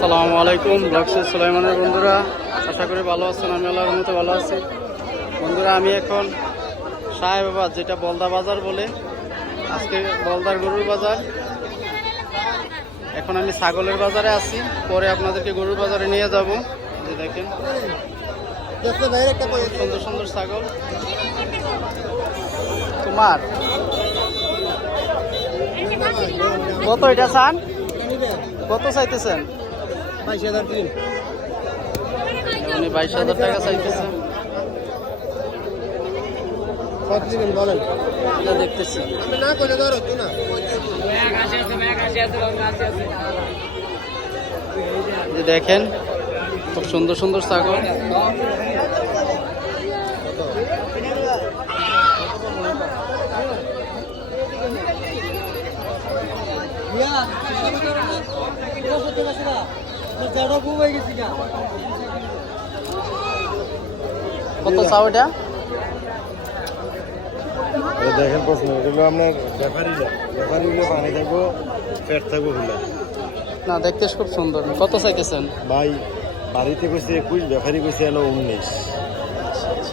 আসসালামু আলাইকুম ব্লগসের সুলাইমানের বন্ধুরা। আশা করি ভালো আছেন, আমি আল্লাহর মতো ভালো আছি। বন্ধুরা, আমি এখন সাহেবাবাদ যেটা বলদা বাজার বলে, আজকে বলদার গরুর বাজার। এখন আমি ছাগলের বাজারে আছি, পরে আপনাদেরকে গরুর বাজারে নিয়ে যাব। যে দেখেন, সুন্দর সুন্দর ছাগল। তোমার? কত এটা চান? কত চাইতেছেন? উনি বাইশ হাজার টাকা বলেন? এটা দেখতেছি। না করে ধরো তো না। যে দেখেন খুব সুন্দর সুন্দর ছাগল। কত চাও এটা? দেখেন প্রশ্ন এগুলো আপনার ব্যাপারই না। ব্যাপারীগুলো পানি থাকব ফ্যাট থাকব খুলে না দেখতে খুব সুন্দর। কত চাইতেছেন? ভাই বাড়িতে কইছে একুশ ব্যাপারী কইছে এলো উনিশ।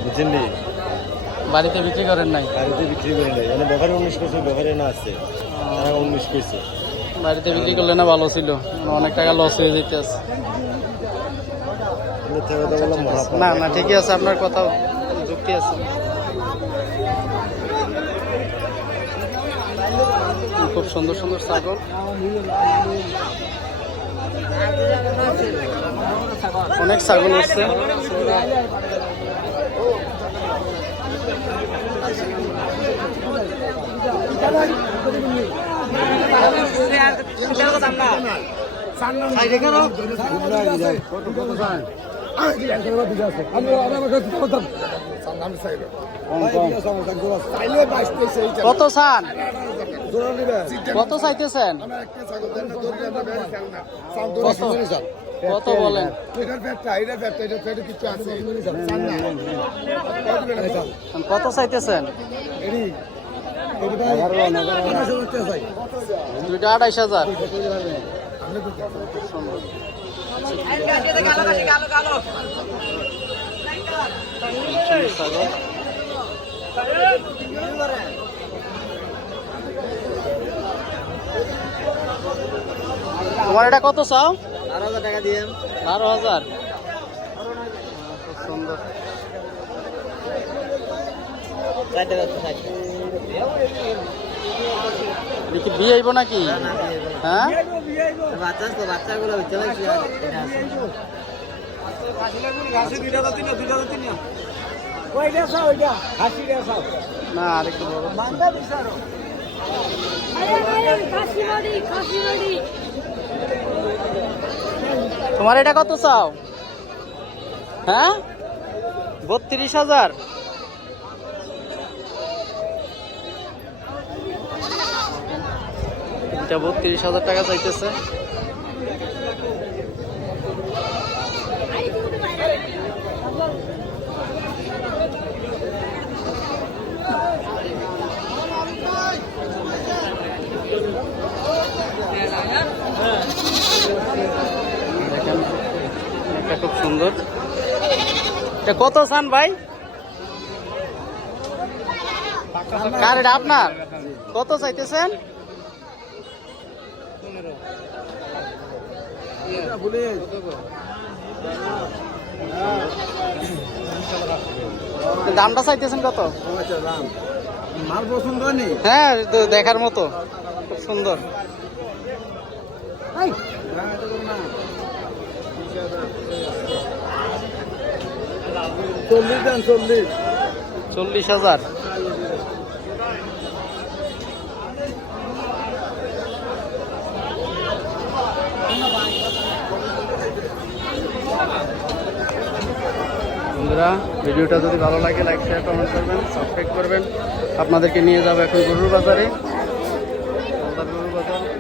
বুঝছেন নি? বাড়িতে বিক্রি করেন নাই? বাড়িতে বিক্রি করে নেই। মানে ব্যাপারে উনিশ কইছে ব্যাপারে না আছে। তারা উনিশ কইছে। বাড়িতে বিক্রি করলে না ভালো ছিল। অনেক টাকা লস হয়ে যেতে আছে। না না, ঠিকই আছে, আপনার কথা যুক্তি আছে। খুব সুন্দর সুন্দর ছাগল। অনেক ছাগল হচ্ছে কত চান? কত চাইতেছেন? কত? কত বলেন? কত চাইতেছেন? দুইটা আড়াইশ হাজার। তোমার এটা কত চাও? বারো হাজার। টাকা দিয়ে বারো হাজার সুন্দর কি বিয়ে আইব নাকি? হ্যাঁ? না আরেকটু বড়। তোমার এটা কত চাও? হ্যাঁ? বত্রিশ হাজার। এটা বত্রিশ হাজার টাকা চাইতেছে। এটা খুব সুন্দর। এটা কত চান ভাই? আপনার? কত চাইতেছেন? দামটা চাইতেছেন কত? মাল পছন্দ নেই হ্যাঁ তো দেখার মতো। খুব সুন্দর। চল্লিশ। চল্লিশ হাজার। বন্ধুরা, ভিডিওটা যদি ভালো লাগে লাইক শেয়ার কমেন্ট করবেন সাবস্ক্রাইব করবেন। আপনাদেরকে নিয়ে যাব এখন গরুর বাজারে। গরুর বাজার।